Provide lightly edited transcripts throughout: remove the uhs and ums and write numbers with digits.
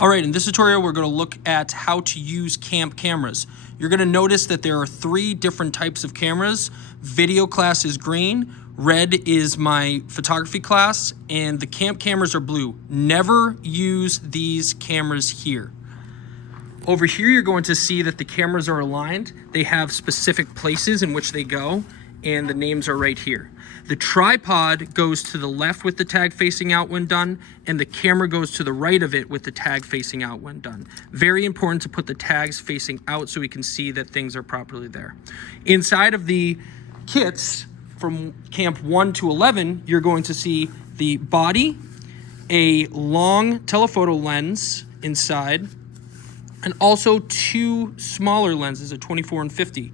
All right, in this tutorial, we're going to look at how to use camp cameras. You're going to notice that there are 3 different types of cameras. Video class is green, red is my photography class, and the camp cameras are blue. Never use these cameras here. Over here, you're going to see that the cameras are aligned. They have specific places in which they go, and the names are right here. The tripod goes to the left with the tag facing out when done, and the camera goes to the right of it with the tag facing out when done. Very important to put the tags facing out so we can see that things are properly there. Inside of the kits from camp 1 to 11, you're going to see the body, a long telephoto lens inside, and also 2 smaller lenses, a 24 and 50.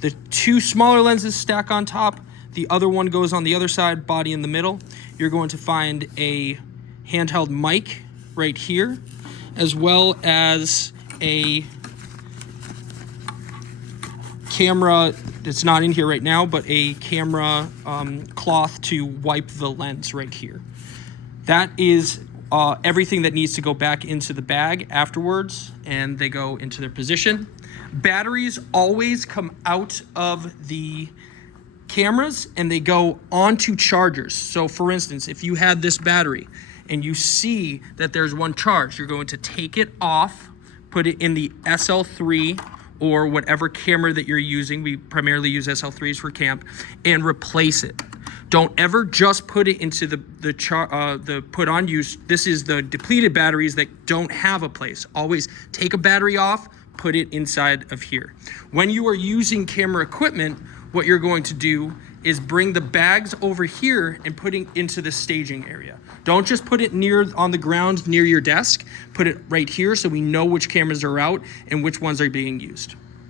The 2 smaller lenses stack on top. The other one goes on the other side, body in the middle. You're going to find a handheld mic right here, as well as a camera that's not in here right now, but a camera cloth to wipe the lens right here. That is everything that needs to go back into the bag afterwards, and they go into their position. Batteries always come out of the cameras and they go onto chargers. So for instance, if you had this battery and you see that there's one charge, you're going to take it off, put it in the SL3 or whatever camera that you're using. We primarily use SL3s for camp, and replace it. Don't ever just put it into the put on use. This is the depleted batteries that don't have a place. Always take a battery off, put it inside of here. When you are using camera equipment, what you're going to do is bring the bags over here and putting into the staging area. Don't just put it on the ground near your desk. Put it right here so we know which cameras are out and which ones are being used.